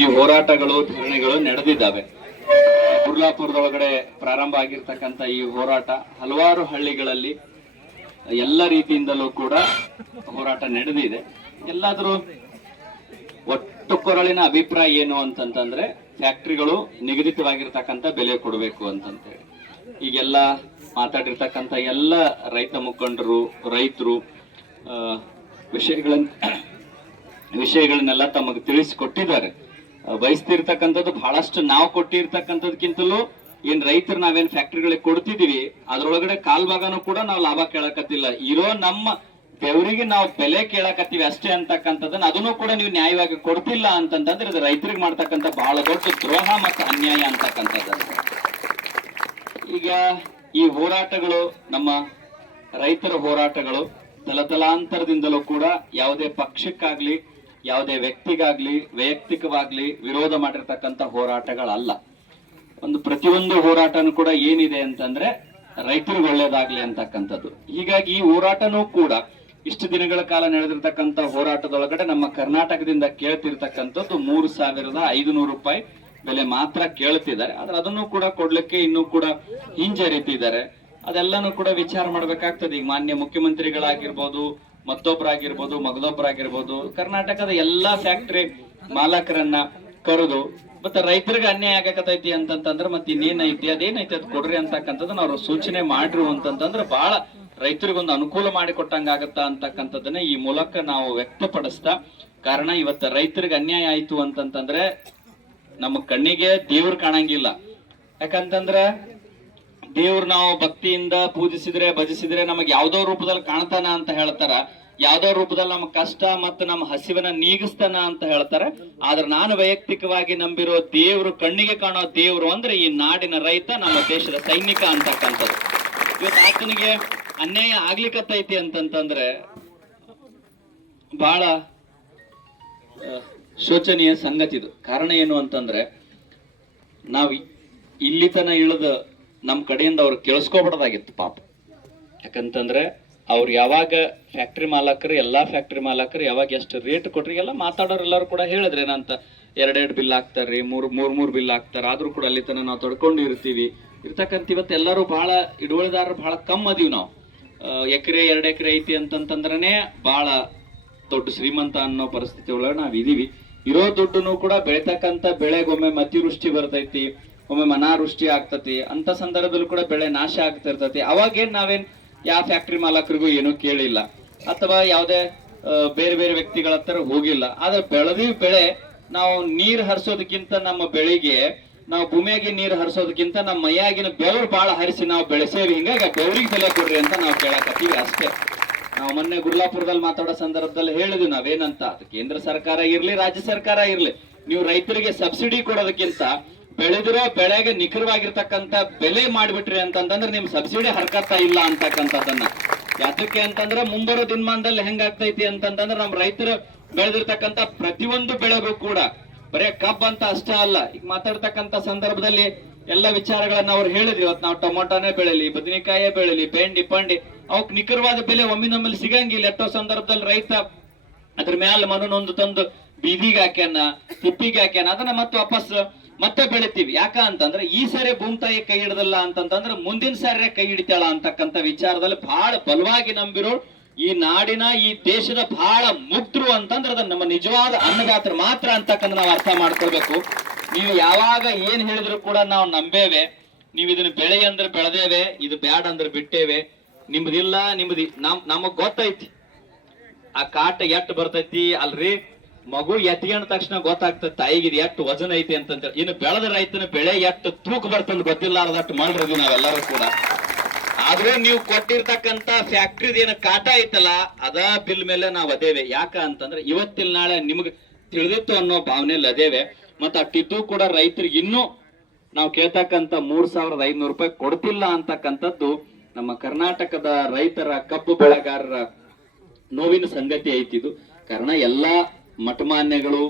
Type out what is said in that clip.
ಈ ಹೋರಾಟಗಳು, ಧರಣಿಗಳು ನಡೆದಿದ್ದಾವೆ. ಕುರ್ಲಾಪುರದೊಳಗಡೆ ಪ್ರಾರಂಭ ಆಗಿರ್ತಕ್ಕಂಥ ಈ ಹೋರಾಟ ಹಲವಾರು ಹಳ್ಳಿಗಳಲ್ಲಿ ಎಲ್ಲ ರೀತಿಯಿಂದಲೂ ಕೂಡ ಹೋರಾಟ ನಡೆದಿದೆ. ಎಲ್ಲಾದರೂ ಒಟ್ಟು ಕೊರಳಿನ ಅಭಿಪ್ರಾಯ ಏನು ಅಂತಂತಂದ್ರೆ, ಫ್ಯಾಕ್ಟ್ರಿಗಳು ನಿಗದಿತವಾಗಿರ್ತಕ್ಕಂಥ ಬೆಲೆ ಕೊಡಬೇಕು ಅಂತಂತೇಳಿ. ಈಗೆಲ್ಲ ಮಾತಾಡಿರ್ತಕ್ಕಂಥ ಎಲ್ಲ ರೈತ ಮುಖಂಡರು, ರೈತರು ವಿಷಯಗಳನ್ನ ವಿಷಯಗಳನ್ನೆಲ್ಲ ತಮಗೆ ತಿಳಿಸಿಕೊಟ್ಟಿದ್ದಾರೆ. ಬಯಸ್ತಿರ್ತಕ್ಕಂಥದ್ದು ಬಹಳಷ್ಟು ನಾವು ಕೊಟ್ಟಿರ್ತಕ್ಕಂಥದ್ಕಿಂತಲೂ ಏನ್ ರೈತರು ನಾವೇನ್ ಫ್ಯಾಕ್ಟ್ರಿಗಳಿಗೆ ಕೊಡ್ತಿದೀವಿ ಅದ್ರೊಳಗಡೆ ಕಾಲ್ ಭಾಗನೂ ಕೂಡ ನಾವು ಲಾಭ ಕೇಳಕತ್ತಿಲ್ಲ. ಇರೋ ನಮ್ಮ ಬೆವರಿಗೆ ನಾವು ಬೆಲೆ ಕೇಳಕತ್ತೀವಿ ಅಷ್ಟೇ ಅಂತಕ್ಕಂಥದ್ದನ್ನ ಅದನ್ನು ಕೂಡ ನೀವು ನ್ಯಾಯವಾಗಿ ಕೊಡ್ತಿಲ್ಲ ಅಂತಂತಂದ್ರೆ ಇದು ರೈತರಿಗೆ ಮಾಡ್ತಕ್ಕಂಥ ಬಹಳ ದೊಡ್ಡ ದ್ರೋಹ ಮತ್ತು ಅನ್ಯಾಯ ಅಂತಕ್ಕಂಥದ್ದು ಈಗ ಈ ಹೋರಾಟಗಳು, ನಮ್ಮ ರೈತರ ಹೋರಾಟಗಳು ತಲತಲಾಂತರದಿಂದಲೂ ಕೂಡ ಯಾವುದೇ ಪಕ್ಷಕ್ಕಾಗ್ಲಿ ಯಾವುದೇ ವ್ಯಕ್ತಿಗಾಗ್ಲಿ, ವೈಯಕ್ತಿಕವಾಗ್ಲಿ ವಿರೋಧ ಮಾಡಿರ್ತಕ್ಕಂಥ ಹೋರಾಟಗಳಲ್ಲ. ಒಂದು ಪ್ರತಿಯೊಂದು ಹೋರಾಟನೂ ಕೂಡ ಏನಿದೆ ಅಂತಂದ್ರೆ ರೈತರಿಗೆ ಒಳ್ಳೇದಾಗ್ಲಿ ಅಂತಕ್ಕಂಥದ್ದು. ಹೀಗಾಗಿ ಈ ಹೋರಾಟನೂ ಕೂಡ ಇಷ್ಟು ದಿನಗಳ ಕಾಲ ನಡೆದಿರ್ತಕ್ಕಂಥ ಹೋರಾಟದೊಳಗಡೆ ನಮ್ಮ ಕರ್ನಾಟಕದಿಂದ ಕೇಳ್ತಿರ್ತಕ್ಕಂಥದ್ದು ಮೂರು ಸಾವಿರದ ಐದುನೂರು ರೂಪಾಯಿ ಬೆಲೆ ಮಾತ್ರ ಕೇಳ್ತಿದ್ದಾರೆ. ಆದ್ರೆ ಅದನ್ನು ಕೂಡ ಕೊಡ್ಲಿಕ್ಕೆ ಇನ್ನೂ ಕೂಡ ಹಿಂಜರಿತಿದ್ದಾರೆ. ಅದೆಲ್ಲನೂ ಕೂಡ ವಿಚಾರ ಮಾಡ್ಬೇಕಾಗ್ತದೆ. ಈಗ ಮಾನ್ಯ ಮುಖ್ಯಮಂತ್ರಿಗಳಾಗಿರ್ಬೋದು ಮತ್ತೊಬ್ಬರಾಗಿರ್ಬೋದು, ಮಗದೊಬ್ಬರಾಗಿರ್ಬೋದು, ಕರ್ನಾಟಕದ ಎಲ್ಲಾ ಫ್ಯಾಕ್ಟರಿ ಮಾಲಕರನ್ನ ಕರೆದು, ಮತ್ತೆ ರೈತರಿಗೆ ಅನ್ಯಾಯ ಆಗಕತೈತಿ ಅಂತಂತಂದ್ರೆ ಮತ್ತೆ ಇನ್ನೇನೈತಿ ಅದೇನೈತಿ ಅದ್ ಕೊಡ್ರಿ ಅಂತಕ್ಕಂಥದ್ದನ್ನ ಅವ್ರು ಸೂಚನೆ ಮಾಡ್ರು ಅಂತಂತಂದ್ರೆ ಬಹಳ ರೈತರಿಗೊಂದು ಅನುಕೂಲ ಮಾಡಿಕೊಟ್ಟಂಗ ಆಗತ್ತಾ ಅಂತಕ್ಕಂಥದ್ದನ್ನ ಈ ಮೂಲಕ ನಾವು ವ್ಯಕ್ತಪಡಿಸ್ತಾ, ಕಾರಣ ಇವತ್ತ ರೈತರಿಗೆ ಅನ್ಯಾಯ ಆಯ್ತು ಅಂತಂತಂದ್ರೆ ನಮ್ಮ ಕಣ್ಣಿಗೆ ದೇವ್ರು ಕಾಣಂಗಿಲ್ಲ. ಯಾಕಂತಂದ್ರೆ ದೇವ್ರು ನಾವು ಭಕ್ತಿಯಿಂದ ಪೂಜಿಸಿದ್ರೆ, ಭಜಿಸಿದ್ರೆ ನಮಗೆ ಯಾವ್ದೋ ರೂಪದಲ್ಲಿ ಕಾಣ್ತಾನ ಅಂತ ಹೇಳ್ತಾರ. ಯಾವ್ದೋ ರೂಪದಲ್ಲಿ ನಮ್ಮ ಕಷ್ಟ ಮತ್ತು ನಮ್ಮ ಹಸಿವನ್ನ ನೀಗಿಸ್ತಾನ ಅಂತ ಹೇಳ್ತಾರೆ. ಆದ್ರೆ ನಾನು ವೈಯಕ್ತಿಕವಾಗಿ ನಂಬಿರೋ ದೇವ್ರು, ಕಣ್ಣಿಗೆ ಕಾಣೋ ದೇವ್ರು ಅಂದ್ರೆ ಈ ನಾಡಿನ ರೈತ ನಮ್ಮ ದೇಶದ ಸೈನಿಕ ಅಂತಕ್ಕಂಥದ್ದು. ಇವತ್ತು ಆತನಿಗೆ ಅನ್ಯಾಯ ಆಗ್ಲಿಕ್ಕತ್ತೈತಿ ಅಂತಂತಂದ್ರೆ ಬಹಳ ಶೋಚನೀಯ ಸಂಗತಿ ಇದು. ಕಾರಣ ಏನು ಅಂತಂದ್ರೆ, ನಾವು ಇಲ್ಲಿತನ ಇಲ್ಲಿ ಇಳಿದ ನಮ್ ಕಡೆಯಿಂದ ಅವ್ರು ಕೇಳಿಸ್ಕೊಬಾರ್ದಾಗಿತ್ತು ಪಾಪ. ಯಾಕಂತಂದ್ರೆ ಅವ್ರು ಯಾವಾಗ ಫ್ಯಾಕ್ಟ್ರಿ ಮಾಲಕರು, ಎಲ್ಲಾ ಫ್ಯಾಕ್ಟ್ರಿ ಮಾಲಕರು ಯಾವಾಗ ಎಷ್ಟು ರೇಟ್ ಕೊಟ್ರಿ, ಎಲ್ಲ ಮಾತಾಡೋರು ಎಲ್ಲರೂ ಕೂಡ ಹೇಳಿದ್ರೆ ಏನಂತ, ಎರಡೆರಡು ಬಿಲ್ ಹಾಕ್ತಾರ್ರಿ, ಮೂರು ಮೂರು ಮೂರು ಬಿಲ್ ಹಾಕ್ತಾರೆ, ಆದ್ರೂ ಕೂಡ ಅಲ್ಲಿ ತನ ನಾವು ತೊಡ್ಕೊಂಡು ಇರ್ತೀವಿ ಇರ್ತಕ್ಕಂಥ ಇವತ್ತು ಎಲ್ಲರೂ ಬಹಳ ಹಿಡುವಳಿದಾರರು ಬಹಳ ಕಮ್ಮಿ ಅದೀವಿ ನಾವು. ಎಕರೆ, ಎರಡು ಎಕರೆ ಐತಿ ಅಂತಂತಂದ್ರೆ ಬಹಳ ದೊಡ್ಡ ಶ್ರೀಮಂತ ಅನ್ನೋ ಪರಿಸ್ಥಿತಿ ಒಳಗೆ ನಾವು ಇದೀವಿ ಇರೋ ದುಡ್ಡನ್ನು ಕೂಡ ಬೆಳಿತಕ್ಕಂಥ ಬೆಳೆಗೊಮ್ಮೆ ಅತಿವೃಷ್ಟಿ ಬರ್ತೈತಿ. ಒಮ್ಮೆ ಅನಾವೃಷ್ಟಿ ಆಗ್ತತಿ, ಅಂತ ಸಂದರ್ಭದಲ್ಲೂ ಕೂಡ ಬೆಳೆ ನಾಶ ಆಗ್ತಾ ಇರ್ತೈತಿ. ಅವಾಗೇನ್ ನಾವೇನ್ ಯಾವ ಫ್ಯಾಕ್ಟ್ರಿ ಮಾಲಕರಿಗೂ ಏನೂ ಕೇಳಿಲ್ಲ. ಅಥವಾ ಯಾವುದೇ ಬೇರೆ ಬೇರೆ ವ್ಯಕ್ತಿಗಳ ಹತ್ರ ಹೋಗಿಲ್ಲ. ಆದ್ರೆ ಬೆಳೆದಿ ಬೆಳೆ ನಾವು ನೀರ್ ಹರಿಸೋದಕ್ಕಿಂತ ನಮ್ಮ ಬೆಳೆಗೆ, ನಾವು ಭೂಮಿಯಾಗಿ ನೀರು ಹರಿಸೋದಕ್ಕಿಂತ ನಮ್ಮ ಮೈಯಾಗಿನ ಬೆವರು ಬಹಳ ಹರಿಸಿ ನಾವು ಬೆಳೆಸೇವಿ. ಹಿಂಗಾಗಿ ಬೆವರಿಗೆ ಬೆಲೆ ಕೊಡ್ರಿ ಅಂತ ನಾವು ಕೇಳಕತ್ತೀವಿ ಅಷ್ಟೇ. ನಾವು ಮೊನ್ನೆ ಗುರ್ಲಾಪುರದಲ್ಲಿ ಮಾತಾಡೋ ಸಂದರ್ಭದಲ್ಲಿ ಹೇಳಿದ್ವಿ ನಾವೇನಂತ ಕೇಂದ್ರ ಸರ್ಕಾರ ಇರ್ಲಿ, ರಾಜ್ಯ ಸರ್ಕಾರ ಇರ್ಲಿ. ನೀವು ರೈತರಿಗೆ ಸಬ್ಸಿಡಿ ಕೊಡೋದಕ್ಕಿಂತ ಬೆಳೆದಿರೋ ಬೆಳೆಗೆ ನಿಖರವಾಗಿರ್ತಕ್ಕಂಥ ಬೆಲೆ ಮಾಡಿಬಿಟ್ರಿ ಅಂತಂದ್ರೆ ನಿಮ್ ಸಬ್ಸಿಡಿ ಹರ್ಕತ್ತ ಇಲ್ಲ ಅಂತಕ್ಕಂಥದ್ದನ್ನ. ಯಾತಕ್ಕೆ ಅಂತಂದ್ರೆ ಮುಂಬರೋ ದಿನಮಾನದಲ್ಲಿ ಹೆಂಗಾಗ್ತೈತಿ ಅಂತಂದ್ರೆ ನಮ್ ರೈತರು ಬೆಳೆದಿರ್ತಕ್ಕಂಥ ಪ್ರತಿಯೊಂದು ಬೆಳೆಗೂ ಕೂಡ, ಬರೇ ಕಬ್ ಅಂತ ಅಷ್ಟೇ ಅಲ್ಲ, ಈಗ ಮಾತಾಡ್ತಕ್ಕಂಥ ಸಂದರ್ಭದಲ್ಲಿ ಎಲ್ಲ ವಿಚಾರಗಳನ್ನ ಅವ್ರು ಹೇಳಿದ್ರಿ. ಇವತ್ತು ನಾವು ಟೊಮೊಟೊನೇ ಬೆಳೆಲಿ, ಬದನೆಕಾಯೇ ಬೆಳೆಲಿ, ಬೆಂಡಿ, ಪಂಡಿ, ಅವಕ್ ನಿಖರವಾದ ಬೆಲೆ ಒಮ್ಮಿನೊಮ್ಮೆಲಿ ಸಿಗಂಗಿಲ್ಲ. ಎಷ್ಟೋ ಸಂದರ್ಭದಲ್ಲಿ ರೈತ ಅದ್ರ ಮ್ಯಾಲ ಮನನೊಂದು ತಂದು ಬೀದಿಗೆ ಹಾಕ್ಯಾನ, ತಿಪ್ಪಿಗೆ ಹಾಕ್ಯಾನ, ಅದನ್ನ ಮತ್ತೆ ವಾಪಸ್ ಮತ್ತೆ ಬೆಳಿತೀವಿ. ಯಾಕ ಅಂತಂದ್ರೆ ಈ ಸಾರಿ ಭೂಮ್ತಾಯಿ ಕೈ ಹಿಡದಲ್ಲ ಅಂತಂತಂದ್ರೆ ಮುಂದಿನ ಸಾರಿ ಕೈ ಹಿಡಿತಾಳ ಅಂತಕ್ಕಂಥ ವಿಚಾರದಲ್ಲಿ ಬಹಳ ಬಲವಾಗಿ ನಂಬಿರೋ ಈ ನಾಡಿನ, ಈ ದೇಶದ ಬಹಳ ಮುಗ್ಧರು ಅಂತಂದ್ರೆ ಅದನ್ನ ನಮ್ಮ ನಿಜವಾದ ಅನ್ನದಾತ್ರ ಮಾತ್ರ ಅಂತಕ್ಕಂಥ ನಾವು ಅರ್ಥ ಮಾಡ್ಕೊಳ್ಬೇಕು. ನೀವು ಯಾವಾಗ ಏನ್ ಹೇಳಿದ್ರು ಕೂಡ ನಾವು ನಂಬೇವೆ. ನೀವು ಇದನ್ನ ಬೆಳೆ ಅಂದ್ರೆ ಬೆಳೆದೇವೆ, ಇದು ಬ್ಯಾಡ್ ಅಂದ್ರೆ ಬಿಟ್ಟೇವೆ. ನಿಮ್ದಿಲ್ಲ, ನಿಮ್ದು ನಮ್ ನಮಗ್ ಗೊತ್ತೈತಿ. ಆ ಕಾಟ ಎಟ್ ಬರ್ತೈತಿ ಅಲ್ರಿ? ಮಗು ಎತ್ಕೊಂಡ ತಕ್ಷಣ ಗೊತ್ತಾಗ್ತದೆ, ತಾಯಿಗೆ ಇದು ಎಷ್ಟು ವಜನ ಐತಿ ಅಂತಂತ ಇನ್ನು ಬೆಳೆದ ರೈತನ ಬೆಳೆ ಎಷ್ಟು ತೂಕ ಬರ್ತಂದು ಗೊತ್ತಿಲ್ಲಾರದಷ್ಟು ಮಾಡ್ರಿ ನಾವೆಲ್ಲರೂ ಕೂಡ. ಆದ್ರೆ ನೀವು ಕೊಟ್ಟಿರ್ತಕ್ಕಂತ ಫ್ಯಾಕ್ಟ್ರಿದ ಏನ ಕಾಟ ಐತಲ್ಲ, ಅದ ಬಿಲ್ ಮೇಲೆ ನಾವು ಅದೇವೆ. ಯಾಕ ಅಂತಂದ್ರೆ ಇವತ್ತಿಲ್ ನಾಳೆ ನಿಮ್ಗೆ ತಿಳಿದಿತ್ತು ಅನ್ನೋ ಭಾವನೆಯಲ್ಲಿ ಅದೇವೆ. ಮತ್ತ ಅಟ್ಟಿದ್ದು ಕೂಡ ರೈತರಿಗೆ ಇನ್ನೂ ನಾವು ಕೇಳ್ತಕ್ಕಂತ ಮೂರ್ ಸಾವಿರದ ಐನೂರು ರೂಪಾಯಿ ಕೊಡ್ತಿಲ್ಲ ಅಂತಕ್ಕಂಥದ್ದು ನಮ್ಮ ಕರ್ನಾಟಕದ ರೈತರ ಕಬ್ಬು ಬೆಳೆಗಾರರ ನೋವಿನ ಸಂಗತಿ ಐತಿದು. ಕಾರಣ ಎಲ್ಲಾ ಮಠಮಾನ್ಯಗಳು